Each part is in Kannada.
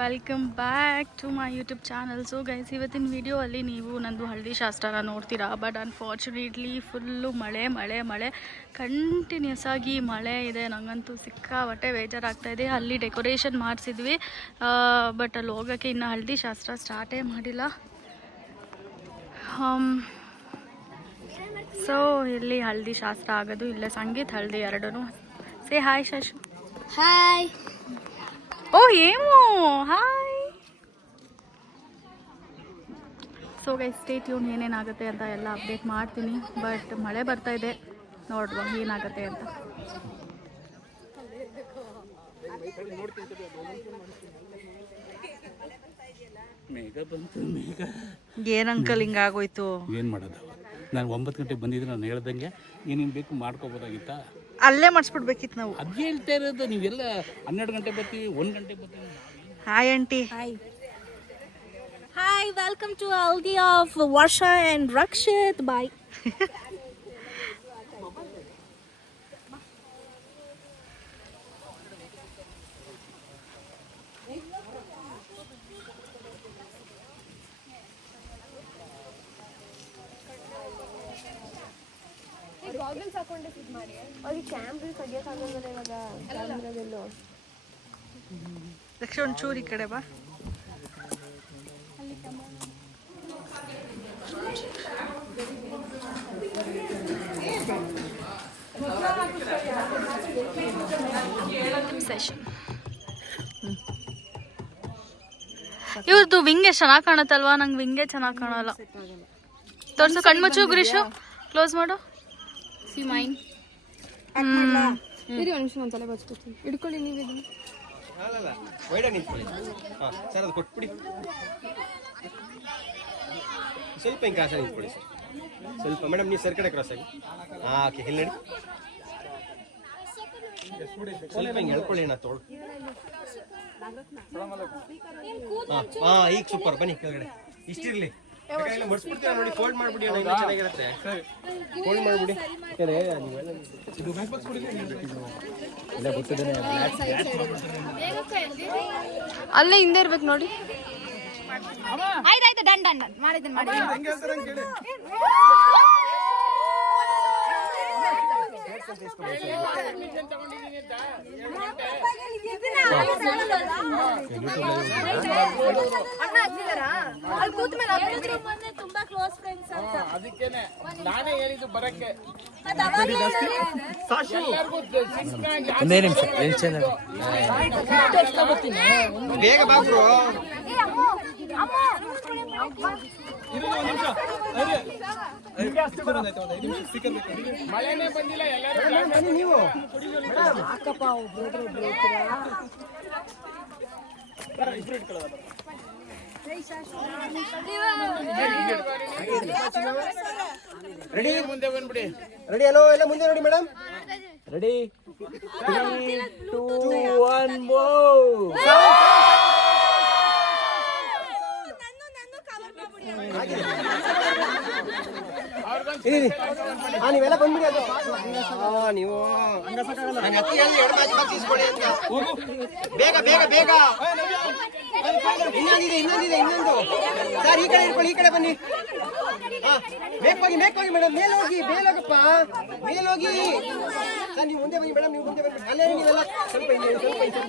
Welcome back to my YouTube channel so guys ಇವತ್ತಿನ ವಿಡಿಯೋ ಅಲ್ಲಿ ನೀವು ನಂದು ಹಳದಿ ಶಾಸ್ತ್ರನ ನೋಡ್ತೀರಾ? ಬಟ್ ಅನ್ಫಾರ್ಚುನೇಟ್ಲಿ ಫುಲ್ಲು ಮಳೆ ಮಳೆ ಮಳೆ. ಕಂಟಿನ್ಯೂಸ್ ಆಗಿ ಮಳೆ ಇದೆ. ನನಗಂತೂ ಸಿಕ್ಕಾಬಟ್ಟೆ ಬೇಜಾರಾಗ್ತಾ ಇದೆ. ಅಲ್ಲಿ ಡೆಕೋರೇಷನ್ ಮಾಡಿಸಿದ್ವಿ. ಬಟ್ ಅಲ್ಲಿ ಹೋಗೋಕ್ಕೆ ಇನ್ನು ಹಳದಿ ಶಾಸ್ತ್ರ ಸ್ಟಾರ್ಟೇ ಮಾಡಿಲ್ಲ. ಸೊ ಇಲ್ಲಿ ಹಳದಿ ಶಾಸ್ತ್ರ ಆಗೋದು. ಇಲ್ಲೇ ಸಂಗೀತ್ ಹಳದಿ ಎರಡೂ ಸೇ ಹಾಯ್ ಶಶು ಹಾಯ್ ಓ aim hi so guys stay tuned ಏನೇನಾಗುತ್ತೆ ಅಂತ ಎಲ್ಲ ಅಪ್ಡೇಟ್ ಮಾಡ್ತೀನಿ. ಬಟ್ ಮಳೆ ಬರ್ತಾ ಇದೆ. ನೋಡುವ ಏನಾಗುತ್ತೆ ಅಂತ. ಏನು ಅಂಕಲ್ ಹಿಂಗಾಗೋಯ್ತು ಏನು ಮಾಡೋದು? ನಾನು ಒಂಬತ್ತು ಗಂಟೆಗೆ ಬಂದಿದ್ದೆ ನಾನು ಹೇಳ್ದಂಗೆ ಏನೇನು ಬೇಕು ಮಾಡ್ಕೋಬೋದಾಗಿತ್ತಾ? ಅಲ್ಲೇ ಮಾಡಿಸ್ಬಿಡ್ಬೇಕಿತ್ತು ನಾವು. ಅದು ಹೇಳ್ತಾ ಇರೋದು ನೀವೆಲ್ಲ ಹನ್ನೆರಡು ಗಂಟೆ ಬರ್ತೀವಿ ಒಂದು ಗಂಟೆ ಬರ್ತೀವಿ. Hi aunty hi hi welcome to haldi of Varsha and Rakshith bye lakh ಒಂಚೂರು ಈ ಕಡೆ ಬಾ. ಸೆಷನ್ ಇವ್ರದ್ದು ವಿಂಗೆ ಚೆನ್ನಾಗಿ ಕಾಣತ್ತಲ್ವಾ? ನಂಗೆ ವಿಂಗೆ ಚೆನ್ನಾಗಿ ಕಾಣಲ್ಲ. ತೋರ್ಸು ಕಣ್ಮುಚ್ಚು ಗ್ರೀಶು. ಕ್ಲೋಸ್ ಮಾಡು. ಸಿ ಮೈನ್ ಇರಿ ಒಂದು ನಿಮಿಷ ಒಂದು ತಲೆ ಬಚ್ಕೊತೀನಿ. ಹಿಡ್ಕೊಳ್ಳಿ ನೀವು ಇದನ್ನು ಅಲ್ಲಲ್ಲ ವೈಡ ನಿಂತ್ಕೊಳ್ಳಿ. ಹಾಂ ಸರ್ ಅದು ಕೊಟ್ಬಿಡಿ. ಸ್ವಲ್ಪ ಹಿಂಗೆ ಕಾಸ ನಿಂತ್ಕೊಳ್ಳಿ ಸರ್. ಸ್ವಲ್ಪ ಮೇಡಮ್ ನೀವು ಸರ್ ಕಡೆ ಕ್ರಾಸ್ ಆಗಿ. ಹಾಂ ಓಕೆ ಇಲ್ಲಿ ನಡಿ. ಸ್ವಲ್ಪ ಹಿಂಗೆ ಹೇಳ್ಕೊಳ್ಳಿ ನಾ ತೋಳು. ಹಾಂ ಹಾಂ ಈಗ ಸೂಪರ್ ಬನ್ನಿ ಕೆಳಗಡೆ. ಇಷ್ಟಿರಲಿ. ನೋಡಿ ಫೋಲ್ಡ್ ಮಾಡ್ಬಿಡಿ ಅಣ್ಣ ಇನ್ನೂ ಚೆನ್ನಾಗಿರುತ್ತೆ. ಫೋಲ್ಡ್ ಮಾಡ್ಬಿಡಿ. ಯಾಕಂದ್ರೆ ನೀವೆಲ್ಲ ಎಲ್ಲ ಗೊತ್ತಿದ್ದೇನೆ ಅಲ್ಲೇ ಹಿಂದೆ ಇರ್ಬೇಕು ನೋಡಿ. ಆಯ್ತಾಯ್ತು ಡನ್ ಡನ್ ಡನ್. ಮಾಡಿದ್ದೀನಿ ತುಂಬಾ ಕ್ಲೋಸ್ ಫ್ರೆಂಡ್ಸ್ ಅಂತ. ಅದಕ್ಕೇನೆ. ನಾನೇ ಹೇಳಿದ್ದು ಬರಕ್ಕೆ. ಬೇಗ ಬಾ ಬ್ರೋ. ಮಳೆನೇ ಬಂದಿಲ್ಲ ಎಲ್ಲರೂ ನೀವು. ರೆಡಿ ಮುಂದೆ ಬಂದ್ಬಿಡಿ ರೆಡಿ ಅಲೋ ಎಲ್ಲ ಮುಂದೆ ನೋಡಿ ಮೇಡಮ್ ರೆಡಿ ಟೂ ಒನ್ ಮೋ ಹಾ ನೀವೆಲ್ಲ ಬಂದ್ಬಿಡಿ ಅದು. ಹಾ ನೀವು ನಾನು ಅತಿ ಹೇಳಿ ಎರಡು ಬಾಜಿ ಬಾಕ್ಸ್ ಇಸ್ಕೊಳ್ಳಿ ಅಂತ ಬೇಗ ಬೇಗ ಬೇಗ. ಇನ್ನೊಂದಿದೆ ಇನ್ನೊಂದಿದೆ, ಇನ್ನೊಂದು. ಸರ್, ಈ ಕಡೆ ಇಟ್ಕೊಳ್ಳಿ ಈ ಕಡೆ ಬನ್ನಿ. ಹಾ ಮೇಕ್ ಹೋಗಿ ಮೇಕ್ ಹೋಗಿ ಮೇಡಮ್ ಮೇಲೆ ಹೋಗಿ ಮೇಲ್ ಹೋಗಪ್ಪ ಮೇಲ್ ಹೋಗಿ ಸರ್, ನೀವು ಮುಂದೆ ಬನ್ನಿ ಮೇಡಮ್, ನೀವು ಮುಂದೆ ಬನ್ನಿ. ಅಲ್ಲೇ ನೀವೆಲ್ಲ ಸ್ವಲ್ಪ ಇಲ್ಲಿ ಸ್ವಲ್ಪ ಇಲ್ಲಿ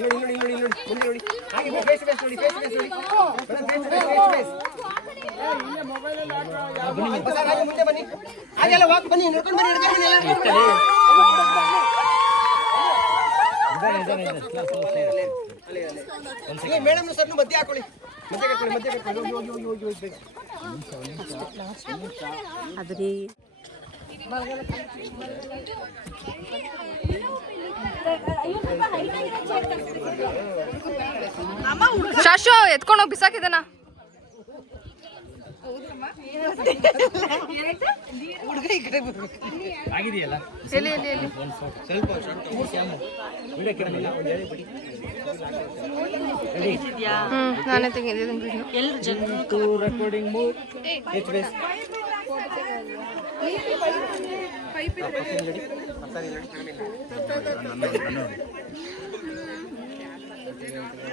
ನೋಡಿ ನೋಡಿ ಇಲ್ಲಿ ನೋಡಿ ಮುಂದೆ ನೋಡಿ. ಹಾಗೆ ಫೇಸ್ ಫೇಸ್ ನೋಡಿ ಫೇಸ್ ಫೇಸ್ ನೋಡಿ. ಮೇಡಮ್ ಫೇಸ್ ಫೇಸ್ ಫೇಸ್ ಮುಂದೆ ಬನ್ನಿ ಹಾಗೆಲ್ಲ ವಾಕ್ ಬನ್ನಿ. ನೋಡ್ಕೊಂಡು ಬನ್ನಿ ಹಿಡ್ಕೊಂಡು ಬನ್ನಿ ಮೇಡಮ್ ಮಧ್ಯೆ ಹಾಕೊಳ್ಳಿ. ಮಧ್ಯೆ ಮಧ್ಯೆ ಶಾಶು ಎತ್ಕೊಂಡು ಹೋಗಿ ಬಿಸಾಕಿದನ. ಆಗಿದೆಯಲ್ಲ ಎಲ್ಲಿ ಎಲ್ಲಿ ಎಲ್ಲಿ ಸ್ವಲ್ಪ ಹ್ಮ್ ನಾನೇ ತೆಗೆದಿದ್ದೀನಿ ವಿಡಿಯೋ ರೆಕಾರ್ಡಿಂಗ್ ಮೂವ್ ಎಚ್ ಬೇಸ್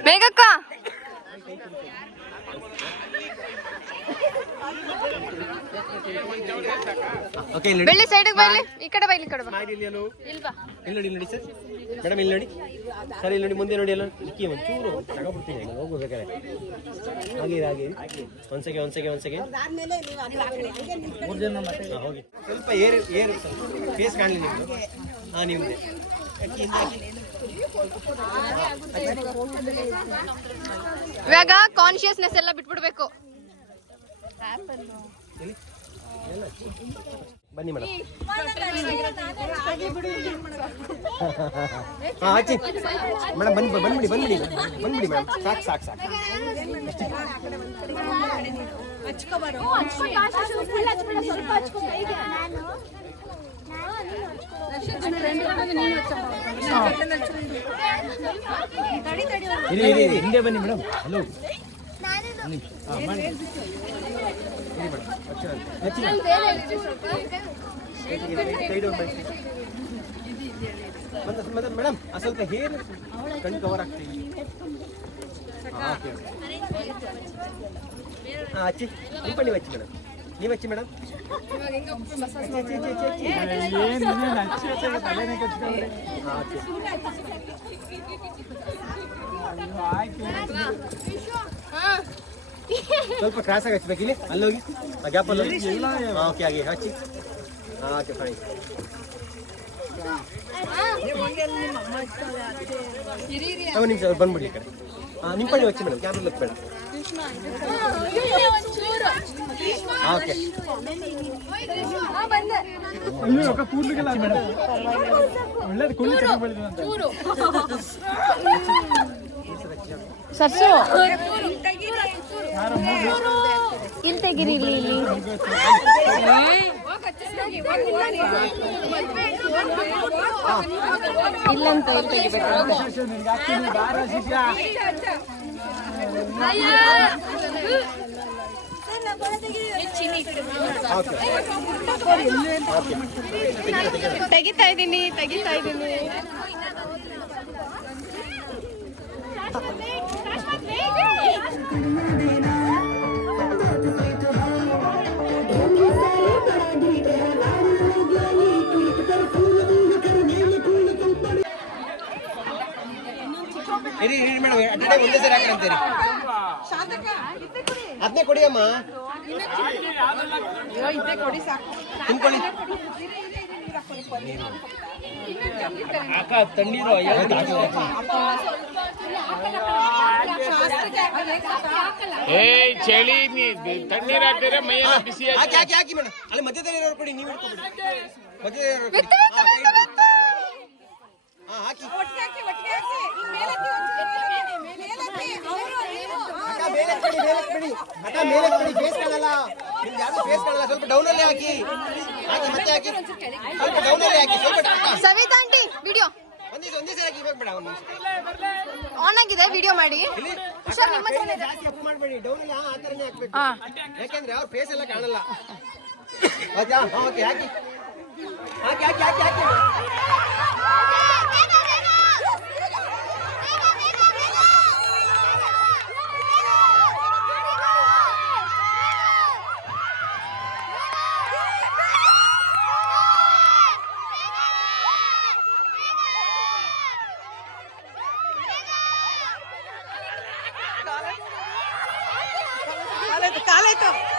ಮೇಘಕ್ಕ ಓಕೆ ಇಲ್ಲಿ ಬೆಳ್ಳಿ ಸೈಡಿಗೆ ಬೈಲಿ. ಈ ಕಡೆ ಬೈಲಿ ಈ ಕಡೆ ಬಾ. ಮಾಡಿ ಇಲ್ಲಿ. ಇಲ್ವಾ ಇಲ್ಲಿ ನೋಡಿ ಇಲ್ಲಿ ನೋಡಿ ಸರ್ ಮೇಡಮ್ ಇಲ್ಲಿ ನೋಡಿ. ಸರ್ ಇಲ್ಲಿ ನೋಡಿ ಮುಂದೆ ನೋಡಿ ಎಲ್ಲ. ಇಕ್ಕಿ ಒಂಚೂರು ತಗೊಬಿಡ್ತೀನಿ ನಾನು. ಹೋಗ್ಬೇಕಾರೆ ಹಾಗೆ ಹಾಗೆ ಒಂದ್ಸಗೆ ಸೆಕೆ ಒಂದು ಸೆಕೆ ಹೋಗಿ. ಸ್ವಲ್ಪ ಏರ್ ಏರ್ ಫೇಸ್ ಕಾಣಲಿ ನಿಮ್ಮದು ಹಾಂ ನಿಮ್ದೆ. ಇವಾಗ ಕಾನ್ಶಿಯಸ್ನೆಸ್ ಎಲ್ಲ ಬಿಟ್ಬಿಡ್ಬೇಕು. ಬನ್ನಿ ಮೇಡಮ್. ಹಾಂ ಆಚಿ. ಮೇಡಮ್ ಬನ್ನಿ ಬಂದ್ಬಿಡಿ ಬಂದ್ಬಿಡಿ ಬಂದ್ಬಿಡಿ ಮೇಡಮ್. ಸಾಕು ಸಾಕು ಸಾಕು. ಇರಿ ಇರಿ ಇರಿ ಹಿಂದೆ ಬನ್ನಿ ಮೇಡಮ್. ಹಲೋ ಮೇಡಮ್ ಆ ಸ್ವಲ್ಪ ಹೇರ್ ಕಣ್ಣು ಕವರ್ ಆಗ್ತೀವಿ ಹಾಂ ಹಚ್ಚಿ. ಸ್ವಲ್ಪ ನೀವು ಹಚ್ಚಿ ಮೇಡಮ್. ನೀವು ಹಚ್ಚಿ ಮೇಡಮ್ ಸ್ವಲ್ಪ ಕ್ರಾಸ್ ಆಗಿ ಹಚ್ಬೇಕು ಇಲ್ಲಿ ಅಲ್ಲೋಗಿ ಆ ಗ್ಯಾಪ್ ಅಲ್ಲಿ ಓಕೆ ಹಾಗೆ ಹಚ್ಚಿ ಹಾಂ ಓಕೆ ಫೈನ್ ಒಂದು ನಿಮಿಷ ಅವ್ರು ಬಂದ್ಬಿಡಿ ಈ ಕಡೆ ಹಾಂ ನಿಮ್ಮ ಕಡೆ ಹಚ್ಚಿ ಮೇಡಮ್ ಕ್ಯಾಮ್ರಾ ಲುಕ್ ಬೇಡ ಓಕೆ ಸರ್ಸು ಇಲ್ಲಿ ತೆಗಿರಿ ಇಲ್ಲಿ ಇಲ್ಲಿ ಇಲ್ಲಂತ ಇಲ್ಲಿ ತೆಗಿಬೇಕು ತೆಗಿತಾ ಇದ್ದೀನಿ ತೆಗಿತಾ ಇದ್ದೀನಿ. ಇರಿ ಇರಿ ಮೇಡಮ್ ಅಡ್ಡೆ ಒಂದೇ ಸರಿ ಹಾಕಿ ಅಂತೀರಿ ಅದನ್ನೇ ಕೊಡಿ ಅಮ್ಮ. ತುಂಬ್ಕೊಳ್ಳಿ ಅಕ್ಕ ತಣ್ಣೀರು ಏಯ್ ಚಳಿ ನೀ ತಣ್ಣೀರ್ ಹಾಕಿದ್ರೆ ಮೈಯೆಲ್ಲ ಬಿಸಿ ಹಾಕಿ ಹಾಕಿ ಹಾಕಿ ಮೇಡಮ್ ಅಲ್ಲಿ ಮಧ್ಯದಲ್ಲಿ ಇರೋರು ಕೊಡಿ ನೀವು ಮಧ್ಯದಲ್ಲಿ ಇರೋರು ಕೊಡಿ ಹಾ, ಕೈ ಹಿಡ್ಕೊಡಿ. ಹಾ, ಹಾಕಿ ಅಕ್ಕ ಮೇಲೆ ಎತ್ಬಿಡಿ, ಮೇಲೆ ಎತ್ಬಿಡಿ. ಅಕ್ಕ ಮೇಲೆ ಎತ್ಬಿಡಿ, ಫೇಸ್ ಕಾಣಲ್ಲ ನಿಮ್ದು ಯಾರು ಫೇಸ್ ಕಾಣಲ್ಲ ಸ್ವಲ್ಪ ಡೌನ್ ಅಲ್ಲಿ ಹಾಕಿ. ಹಾಕಿ ಮತ್ತೆ ಹಾಕಿ. ಸ್ವಲ್ಪ ಡೌನ್ ಅಲ್ಲಿ ಹಾಕಿ ಸ್ವಲ್ಪ ಸವಿತಾ ಆಂಟಿ ವಿಡಿಯೋ ಒಂದಿವ್ಸ ಒಂದಿವ್ಸ ಒಂದೇ ಸರಿ ಹಾಕಿ ಇವಾಗ ಬೇಡ ಒಂದು ಆನ್ ಆಗಿದೆ ವಿಡಿಯೋ ಮಾಡಿ. ಹುಷಾರ್ ನಿಮ್ಮ ಇದೆ. ಜಾಸ್ತಿ ಅಪ್ ಮಾಡಬೇಡಿ. ಡೌನ್ ಅಲ್ಲಿ ಆ ತರನೇ ಹಾಕಬೇಕು. ಯಾಕಂದ್ರೆ ಅವ್ರ ಫೇಸ್ ಎಲ್ಲ ಕಾಣಲ್ಲ. ಓಕೆ ಹಾಕಿ. ಹಾಕಿ ಹಾಕಿ ಹಾಕಿ ಹಾಕಿ. Roberto.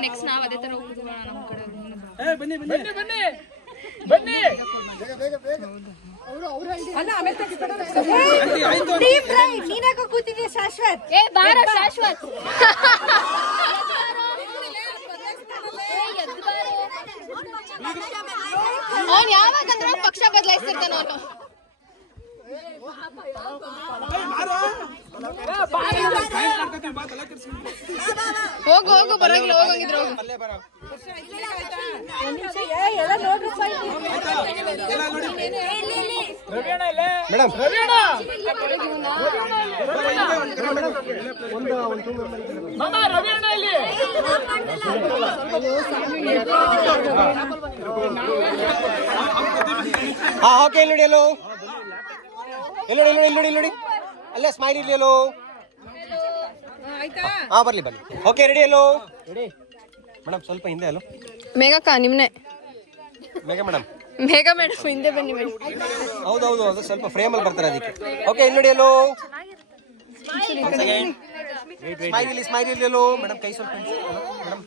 ನೆಕ್ಸ್ಟ್ ನಾವು ಅದೇ ತರ ನಮ್ಮ ಕಡೆ ನೀನಾಗ ಕೂತಿದ್ಯಾ ಶಾಶ್ವತ್? ಏ ಬಾರ ಶಾಶ್ವತ್. ಅವ್ನ್ ಯಾವಾಗಂದ್ರೆ ಪಕ್ಷ ಬದಲಾಯಿಸ್ತಿರ್ತಾನ ಅವನು. ಹೋಗು ಹೋಗು ಬರಂಗಿಲ್ಲ ಹೋಗಂಗಿದ್ರು ಹೋಗು ಮೇಡಮ್ ಹಾ ಓಕೆ ಇಲ್ಲಿ ನೋಡಿ ಎಲ್ಲೋ ಇಲ್ಲಿ ನೋಡಿ ಇಲ್ಲಿ ನೋಡಿ ಇಲ್ಲಿ ನೋಡಿ ಅಲ್ಲೇ ಸ್ಮೈಲ್ ಇರ್ಲಿ ಅಲ್ಲೋ. ಹಾ ಬರ್ಲಿ ಬರ್ಲಿ. ಓಕೆ ರೆಡಿ ಅಲ್ಲೋ? ರೆಡಿ ಮೇಡಮ್ ಸ್ವಲ್ಪ ಹಿಂದೆ ಅಲ್ಲೋ. ಮೇಘಕ್ಕ ನಿಮ್ನೆ. ಮೇಘ ಮೇಡಮ್ ಮೇಘ ಮೇಡಮ್ ಹಿಂದೆ ಬನ್ನಿ ಮೇಡಮ್. ಹೌದು ಅದು ಸ್ವಲ್ಪ ಫ್ರೇಮ್ ಅಲ್ಲಿ ಬರ್ತಾರೆ ಅದಕ್ಕೆ. ಓಕೆ ಇಲ್ಲಿ ನೋಡಿ ಅಲ್ಲೋ. ಸ್ಮೈಲ್ ಇಲ್ಲಿ ಸ್ಮೈಲ್ ಇಲ್ಲಿ ಅಲ್ಲೋ. ಮೇಡಮ್ ಕೈ ಸ್ವಲ್ಪ ಮೇಡಮ್